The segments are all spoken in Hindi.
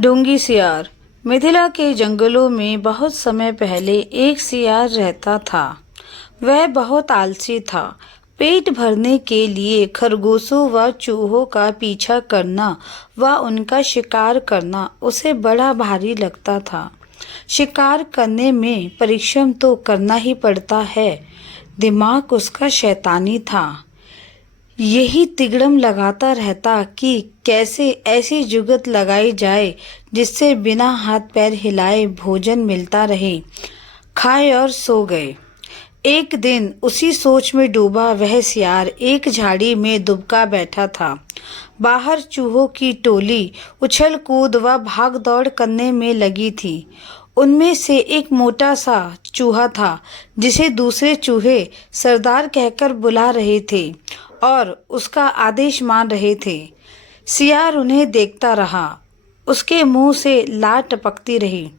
ढोंगी सियार। मिथिला के जंगलों में बहुत समय पहले एक सियार रहता था। वह बहुत आलसी था। पेट भरने के लिए खरगोशों व चूहों का पीछा करना व उनका शिकार करना उसे बड़ा भारी लगता था। शिकार करने में परिश्रम तो करना ही पड़ता है। दिमाग उसका शैतानी था। यही तिगड़म लगाता रहता कि कैसे ऐसी जुगत लगाई जाए जिससे बिना हाथ पैर हिलाए भोजन मिलता रहे। खाए और सो गए। एक दिन उसी सोच में डूबा वह सियार एक झाड़ी में दुबका बैठा था। बाहर चूहों की टोली उछल कूद व भाग दौड़ करने में लगी थी। उनमें से एक मोटा सा चूहा था जिसे दूसरे चूहे सरदार कहकर बुला रहे थे और उसका आदेश मान रहे थे। सियार उन्हें देखता रहा। उसके मुंह से लार टपकती रही।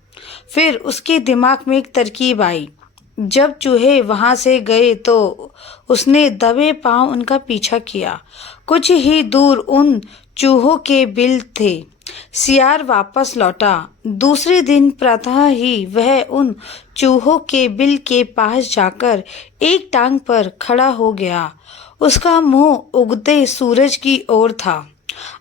फिर उसके दिमाग में एक तरकीब आई। जब चूहे वहां से गए तो उसने दबे पांव उनका पीछा किया। कुछ ही दूर उन चूहों के बिल थे। सियार वापस लौटा। दूसरे दिन प्रातः ही वह उन चूहों के बिल के पास जाकर एक टांग पर खड़ा हो गया। उसका मुंह उगते सूरज की ओर था।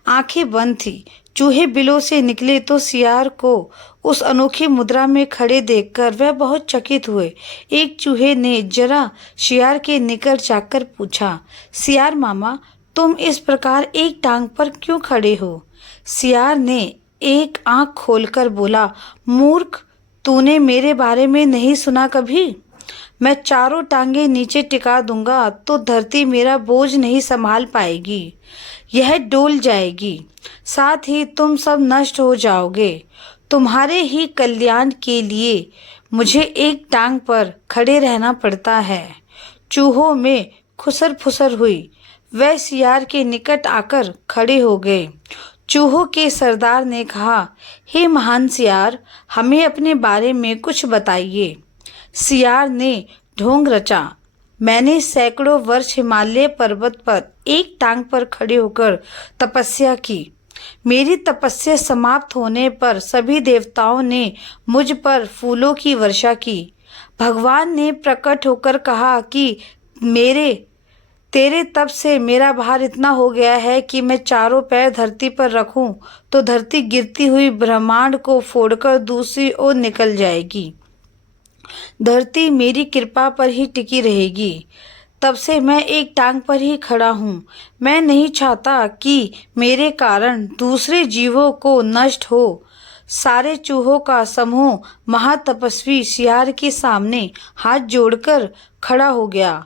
आंखें बंद थी। चूहे बिलों से निकले तो सियार को उस अनोखी मुद्रा में खड़े देखकर वह बहुत चकित हुए। एक चूहे ने जरा सियार के निकट जाकर पूछा, सियार मामा, तुम इस प्रकार एक टांग पर क्यों खड़े हो? सियार ने एक आंख खोलकर बोला, मूर्ख, तूने मेरे बारे में नहीं सुना कभी? मैं चारों टांगे नीचे टिका दूंगा तो धरती मेरा बोझ नहीं संभाल पाएगी। यह डोल जाएगी। साथ ही तुम सब नष्ट हो जाओगे। तुम्हारे ही कल्याण के लिए मुझे एक टांग पर खड़े रहना पड़ता है। चूहों में खुसर फुसर हुई। वह सियार के निकट आकर खड़े हो गए। चूहों के सरदार ने कहा, हे महान सियार, हमें अपने बारे में कुछ बताइए। सियार ने ढोंग रचा। मैंने सैकड़ों वर्ष हिमालय पर्वत पर एक टांग पर खड़े होकर तपस्या की। मेरी तपस्या समाप्त होने पर सभी देवताओं ने मुझ पर फूलों की वर्षा की। भगवान ने प्रकट होकर कहा कि तेरे तप से मेरा भार इतना हो गया है कि मैं चारों पैर धरती पर रखूं तो धरती गिरती हुई ब्रह्मांड को फोड़कर दूसरी ओर निकल जाएगी। धरती मेरी कृपा पर ही टिकी रहेगी। तब से मैं एक टांग पर ही खड़ा हूँ। मैं नहीं चाहता कि मेरे कारण दूसरे जीवों को नष्ट हो। सारे चूहों का समूह महातपस्वी सियार के सामने हाथ जोड़कर खड़ा हो गया।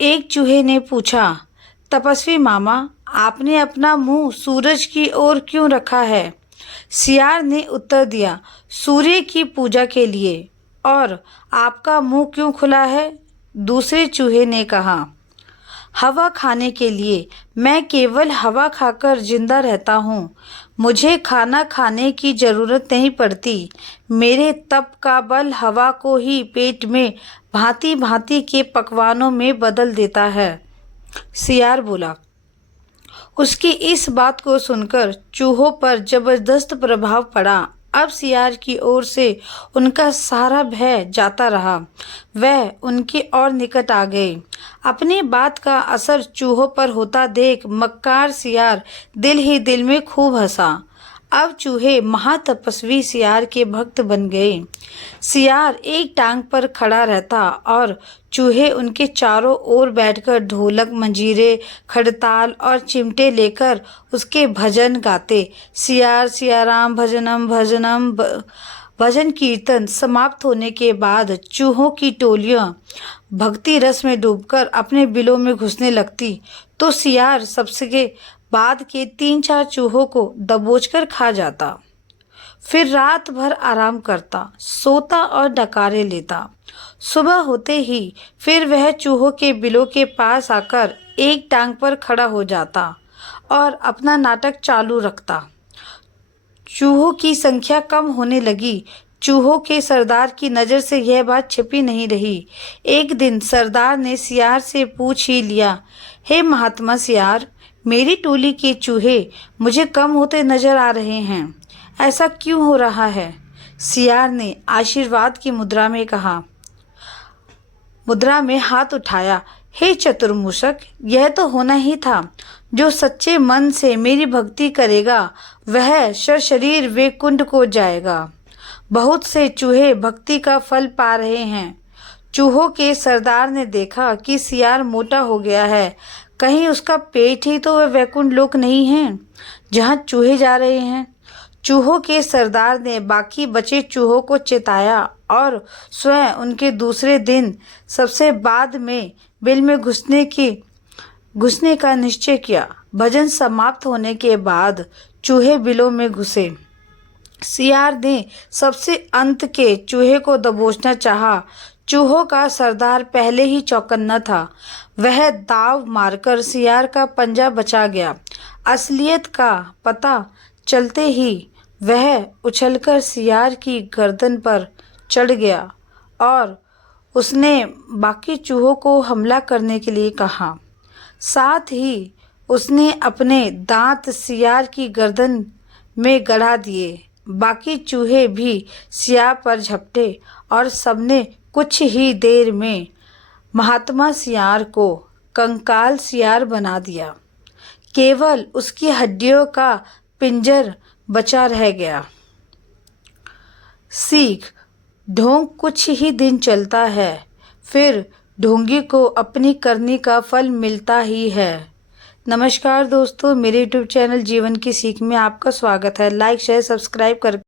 एक चूहे ने पूछा, तपस्वी मामा, आपने अपना मुंह सूरज की ओर क्यों रखा है? सियार ने उत्तर दिया, सूर्य की पूजा के लिए। और आपका मुंह क्यों खुला है? दूसरे चूहे ने कहा, हवा खाने के लिए। मैं केवल हवा खाकर जिंदा रहता हूँ। मुझे खाना खाने की जरूरत नहीं पड़ती। मेरे तप का बल हवा को ही पेट में भांति भांति के पकवानों में बदल देता है। सियार बोला। उसकी इस बात को सुनकर चूहों पर जबरदस्त प्रभाव पड़ा। अब सियार की ओर से उनका सारा भय जाता रहा। वह उनके और निकट आ गए। अपनी बात का असर चूहों पर होता देख मक्कार सियार दिल ही दिल में खूब हंसा। अब चूहे महातपस्वी सियार के भक्त बन गए। सियार एक टांग पर खड़ा रहता और चूहे उनके चारों ओर बैठकर ढोलक, मंजीरे, खड़ताल और चिमटे लेकर उसके भजन गाते। सियार सियाराम भजनम भजनम। भजन कीर्तन समाप्त होने के बाद चूहों की टोलियां भक्ति रस में डूबकर अपने बिलों में घुसने लगती तो सियार सबसे बाद के 3-4 चूहों को दबोचकर खा जाता। फिर रात भर आराम करता, सोता और डकारे लेता। सुबह होते ही फिर वह चूहों के बिलों के पास आकर एक टांग पर खड़ा हो जाता और अपना नाटक चालू रखता। चूहों की संख्या कम होने लगी। चूहों के सरदार की नज़र से यह बात छिपी नहीं रही। एक दिन सरदार ने सियार से पूछ ही लिया, हे महात्मा सियार, मेरी टोली के चूहे मुझे कम होते नजर आ रहे हैं। ऐसा क्यों हो रहा है? सियार ने आशीर्वाद की मुद्रा में हाथ उठाया। हे चतुर्मुषक, यह तो होना ही था। जो सच्चे मन से मेरी भक्ति करेगा वह सशरीर वैकुंठ को जाएगा। बहुत से चूहे भक्ति का फल पा रहे हैं। चूहों के सरदार ने देखा कि सियार मोटा हो गया है। कहीं उसका पेट ही तो वह वैकुंठ लोक नहीं है जहाँ चूहे जा रहे हैं। चूहों के सरदार ने बाकी बचे चूहों को चिताया और स्वयं उनके दूसरे दिन सबसे बाद में बिल में घुसने का निश्चय किया। भजन समाप्त होने के बाद चूहे बिलों में घुसे। सियार ने सबसे अंत के चूहे को दबोचना चाहा। चूहों का सरदार पहले ही चौकन्ना था। वह दाव मारकर सियार का पंजा बचा गया। असलियत का पता चलते ही वह उछलकर सियार की गर्दन पर चढ़ गया और उसने बाकी चूहों को हमला करने के लिए कहा। साथ ही उसने अपने दांत सियार की गर्दन में गड़ा दिए। बाकी चूहे भी सियार पर झपटे और सबने कुछ ही देर में महात्मा सियार को कंकाल सियार बना दिया। केवल उसकी हड्डियों का पिंजर बचा रह गया। सीख: ढोंग कुछ ही दिन चलता है, फिर ढोंगी को अपनी करनी का फल मिलता ही है। नमस्कार दोस्तों, मेरे YouTube चैनल जीवन की सीख में आपका स्वागत है। लाइक शेयर सब्सक्राइब कर